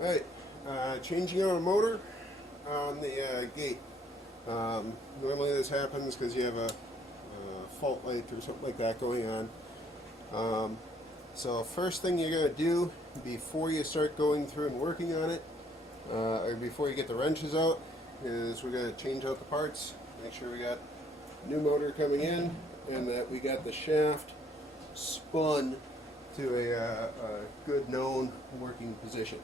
Alright, changing out a motor on the gate. Normally this happens because you have a fault light or something like that going on. So first thing you're going to do before you start going through and working on it, or before you get the wrenches out, is we're going to change out the parts, make sure we got new motor coming in and that we got the shaft spun to a good known working position.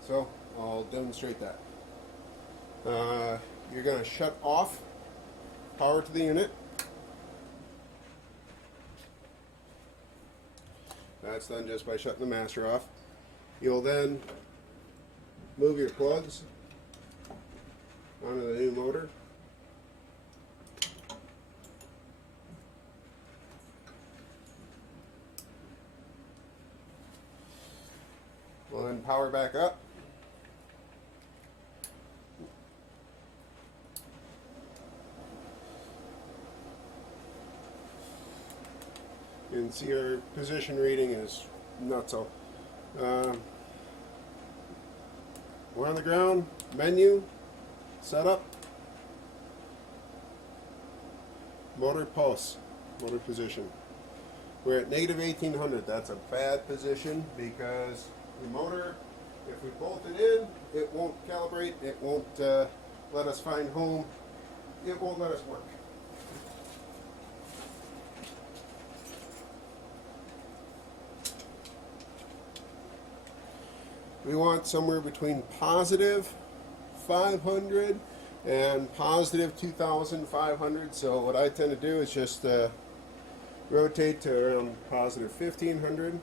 So I'll demonstrate that. You're going to shut off power to the unit. That's done just by shutting the master off. You'll then move your plugs onto the new motor. We'll then power back up. You can see our position reading is nutso. We're on the ground, menu, setup, motor pulse, motor position. We're at negative 1800. That's a bad position because the motor, if we bolt it in, it won't calibrate, it won't let us find home, it won't let us work. We want somewhere between positive 500 and positive 2500. So what I tend to do is just rotate to around positive 1500.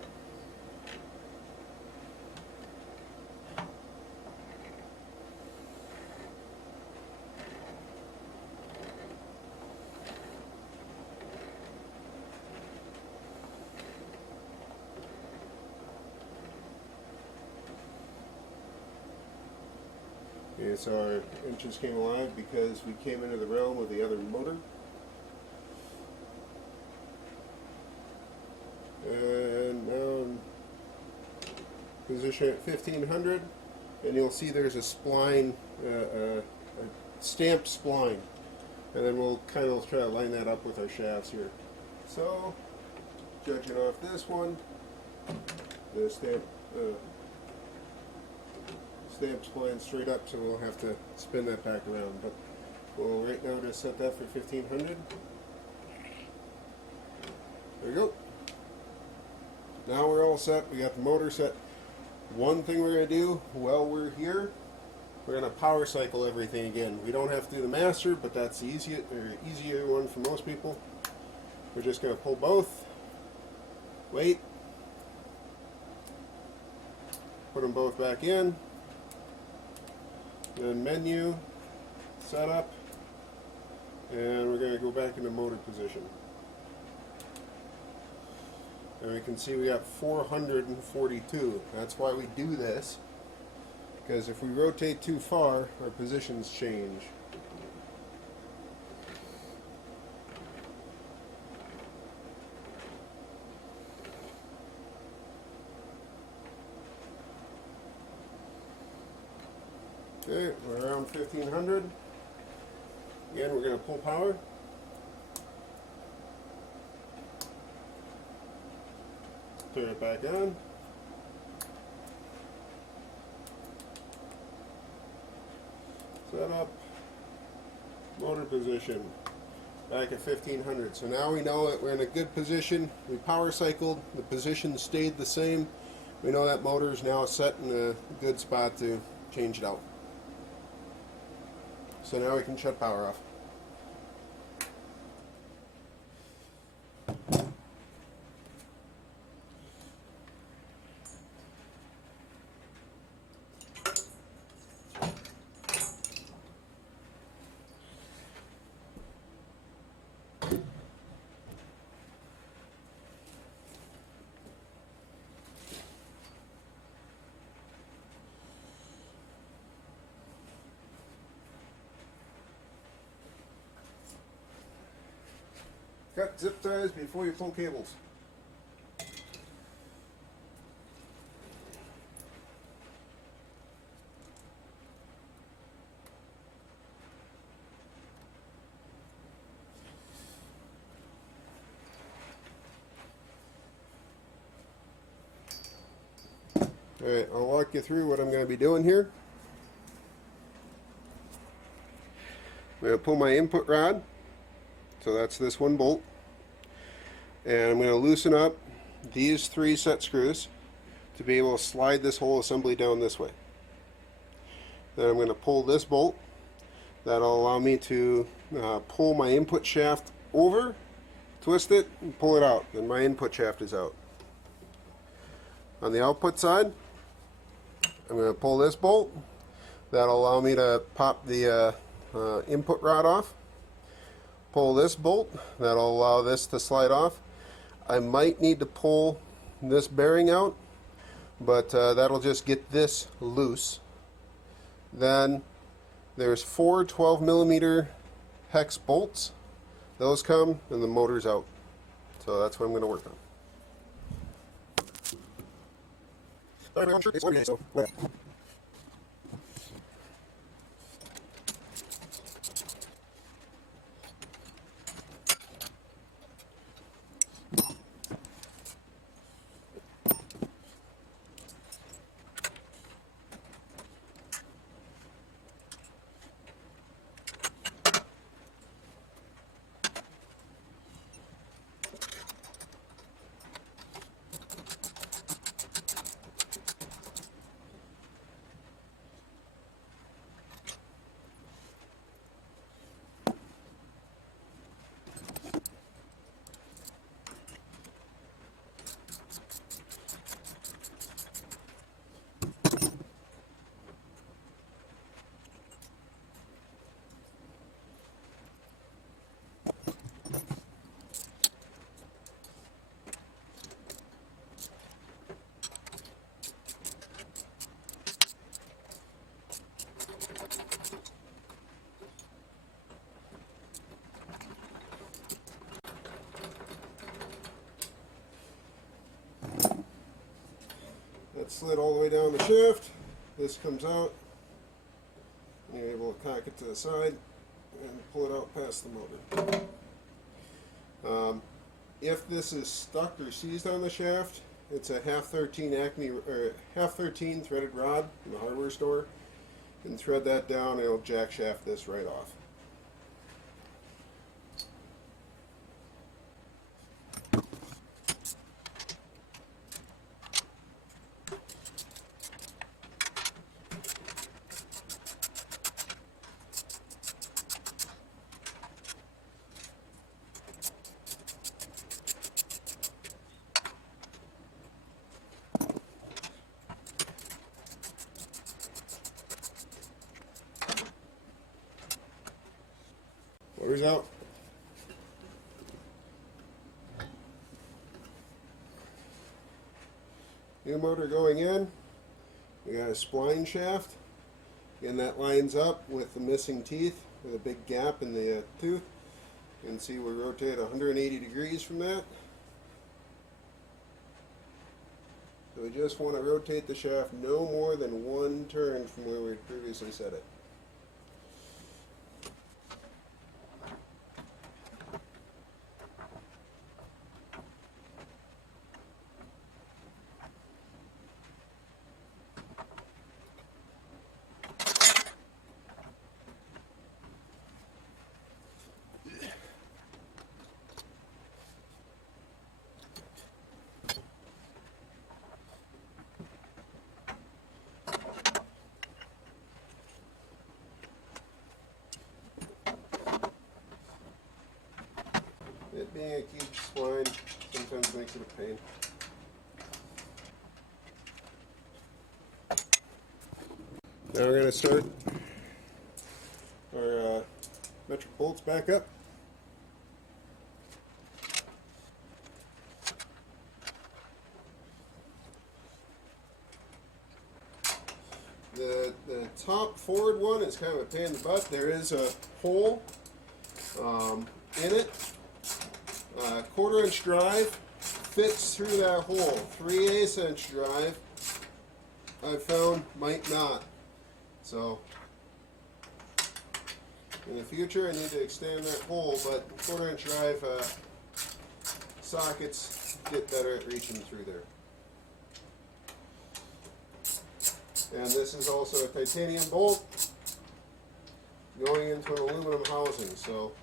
Okay, so our inches came alive because we came into the realm of the other motor. And now I'm position at 1500, and you'll see there's a spline, a stamped spline, and then we'll kind of try to line that up with our shafts here. So, judging off this one, the stamp spline straight up, so we'll have to spin that back around. But we'll right now just set that for 1500. There we go. Now we're all set. We got the motor set. One thing we're going to do while we're here, we're going to power cycle everything again. We don't have to do the master, but that's the easier one for most people. We're just going to pull both, wait, put them both back in, then menu, setup, and we're going to go back into motor position. And we can see we got 442. That's why we do this, because if we rotate too far, our positions change. Okay, we're around 1500. Again, we're going to pull power. Turn it back on. Set up. Motor position. Back at 1500. So now we know that we're in a good position. We power cycled. The position stayed the same. We know that motor is now set in a good spot to change it out. So now we can shut power off. Cut zip ties before you pull cables. Alright, I'll walk you through what I'm going to be doing here. I'm going to pull my input rod, so that's this one bolt, and I'm going to loosen up these 3 set screws to be able to slide this whole assembly down this way. Then I'm going to pull this bolt. That'll allow me to pull my input shaft over, twist it, and pull it out. Then my input shaft is out. On the output side, I'm going to pull this bolt. That'll allow me to pop the input rod off. Pull this bolt. That'll allow this to slide off. I might need to pull this bearing out, but that'll just get this loose. Then there's 4 12mm hex bolts. Those come and the motor's out. So that's what I'm going to work on. That slid all the way down the shaft. This comes out. And you're able to cock it to the side and pull it out past the motor. If this is stuck or seized on the shaft, it's a half 13 threaded rod in the hardware store. You can thread that down and it'll jack shaft this right off. Motor's out. New motor going in. We got a spline shaft, and that lines up with the missing teeth with a big gap in the tooth. You can see we rotate 180 degrees from that. So we just want to rotate the shaft no more than 1 turn from where we previously set it. It being a huge spline sometimes makes it a pain. Now we're going to start our metric bolts back up. The top forward one is kind of a pain in the butt. There is a hole in it. 1/4 inch drive fits through that hole. 3/8 inch drive I found might not. So in the future I need to extend that hole, but 1/4 inch drive sockets get better at reaching through there. And this is also a titanium bolt going into an aluminum housing, so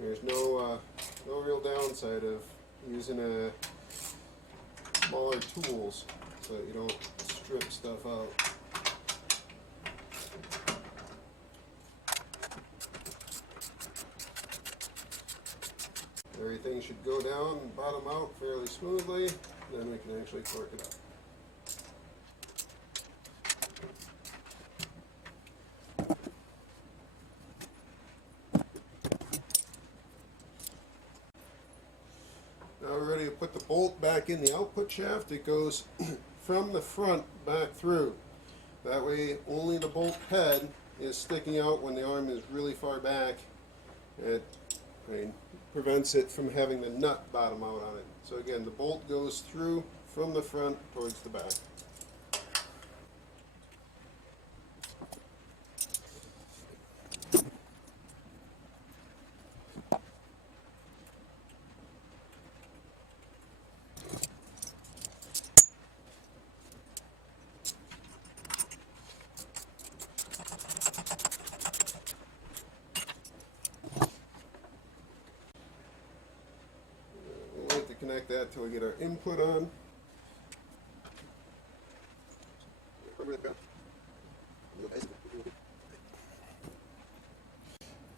there's no real downside of using smaller tools so that you don't strip stuff out. Everything should go down and bottom out fairly smoothly, then we can actually torque it up. Now we're ready to put the bolt back in the output shaft. It goes from the front back through. That way only the bolt head is sticking out when the arm is really far back. It prevents it from having the nut bottom out on it. So again, the bolt goes through from the front towards the back. Connect that till we get our input on.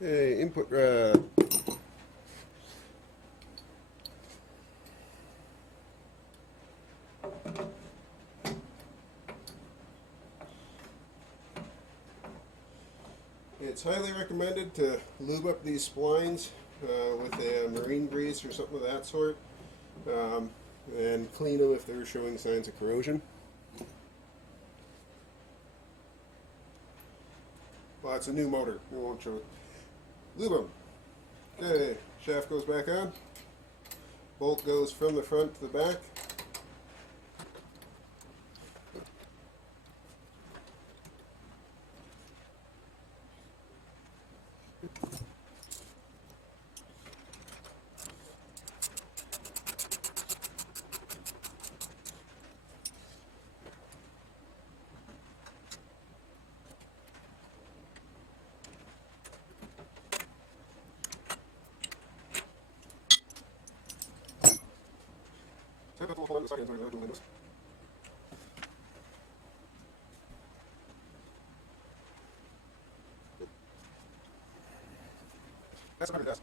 Hey, input rod. It's highly recommended to lube up these splines with a marine grease or something of that sort. And clean them if they're showing signs of corrosion. Well, it's a new motor. We won't show it. Lube them. Okay, shaft goes back on. Bolt goes from the front to the back. That's 100 desk.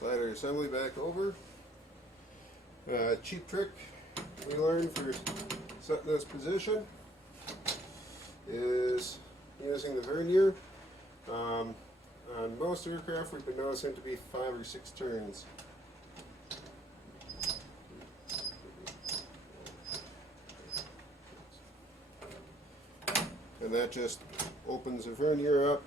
Slide our assembly back over. Cheap trick we learned for setting this position is using the vernier. On most aircraft we've been noticing to be 5 or 6 turns. And that just opens the vernier up.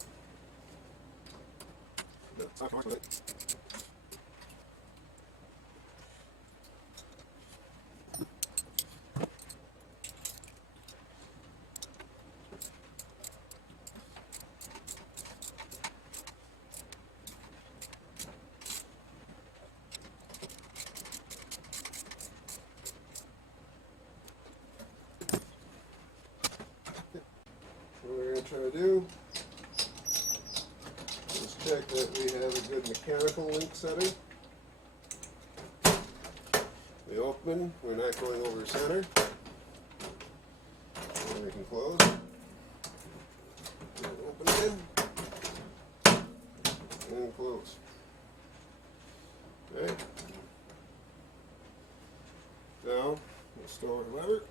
What we're going to try to do is check that we have a good mechanical link setting. We open, we're not going over center. And we can close. And open again. And close. Okay. Now, we'll store the lever.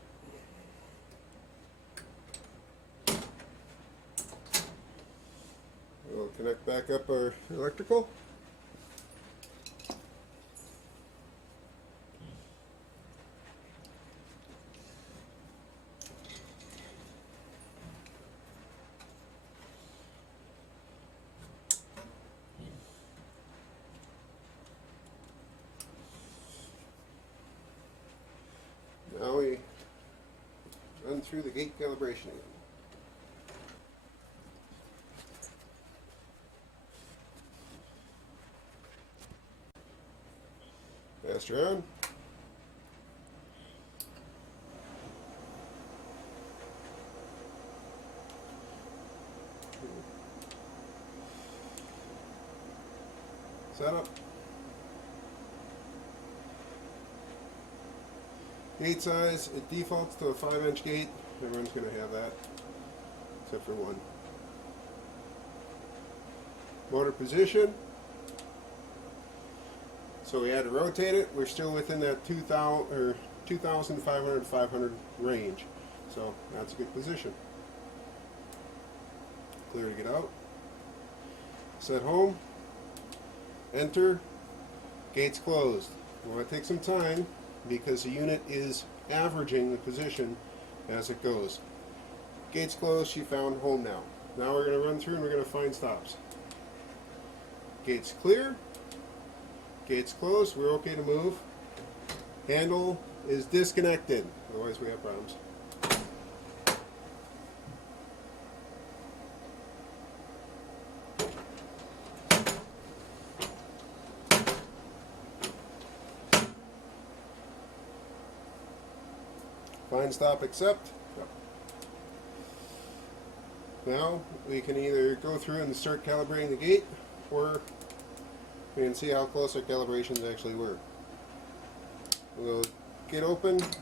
We'll connect back up our electrical. through the gate calibration again. Faster on. Setup. Gate size, it defaults to a 5-inch gate. Everyone's going to have that, except for one. Motor position. So we had to rotate it. We're still within that 2,000 or 2,500, 500 range. So that's a good position. Clear to get out. Set home. Enter. Gates closed. We want to take some time because the unit is averaging the position as it goes. Gates closed. She found home now. Now we're going to run through and we're going to find stops. Gates clear. Gates closed. We're okay to move. Handle is disconnected. Otherwise we have problems. Find, stop, accept. Yep. Now we can either go through and start calibrating the gate, or we can see how close our calibrations actually were. We'll get open. What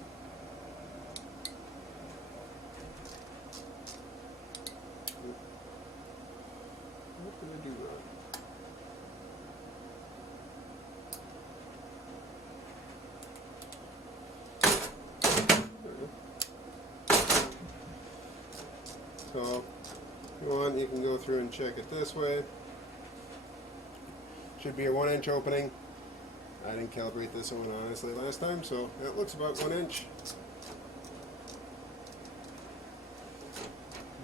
did I do wrong? So, if you want, you can go through and check it this way. Should be a 1-inch opening. I didn't calibrate this one honestly last time, so it looks about 1 inch.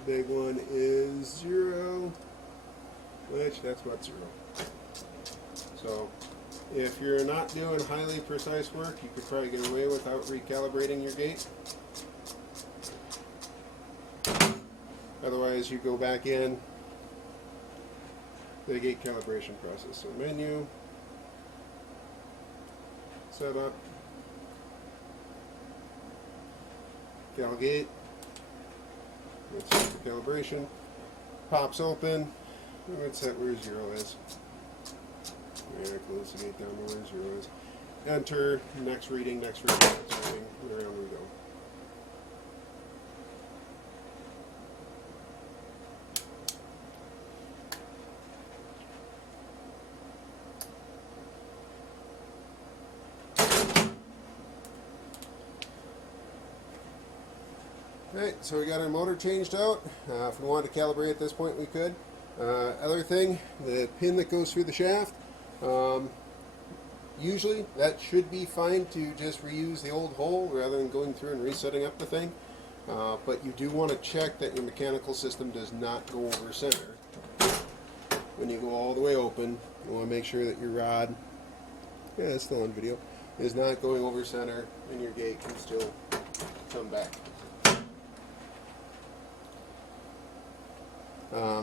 Big one is 0, which that's about 0. So if you're not doing highly precise work, you could probably get away without recalibrating your gate. Otherwise, you go back in the gate calibration process. So menu, setup, cal gate. Let's set the calibration. Pops open. Let's set where 0 is. We're going to close the gate down to where 0 is. Enter. Next reading. Next reading. Next reading. Around we go. Alright, so we got our motor changed out. If we wanted to calibrate at this point, we could. Other thing, the pin that goes through the shaft, usually that should be fine to just reuse the old hole rather than going through and resetting up the thing. But you do want to check that your mechanical system does not go over center. When you go all the way open, you want to make sure that your rod, yeah, it's still on video, is not going over center and your gate can still come back.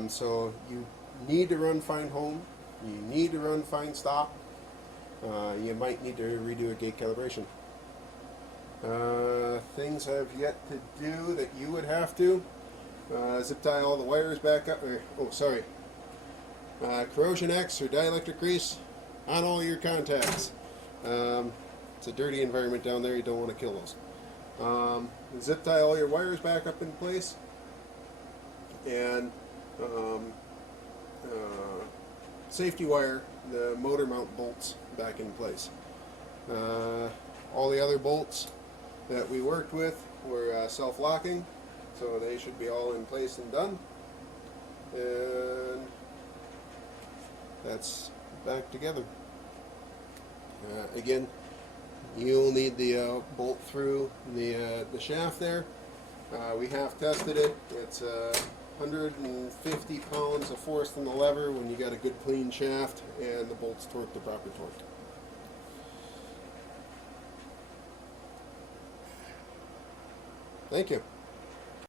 So you need to run find home, you need to run find stop, you might need to redo a gate calibration. Things I've yet to do that you would have to, zip tie all the wires back up, corrosion X or dielectric grease on all your contacts. It's a dirty environment down there, you don't want to kill those. Zip tie all your wires back up in place, and safety wire the motor mount bolts back in place. All the other bolts that we worked with were self-locking, so they should be all in place and done. And that's back together. Again, you'll need the bolt through the shaft there. We have tested it. It's 150 pounds of force from the lever when you got a good clean shaft and the bolts torqued the proper torque. Thank you.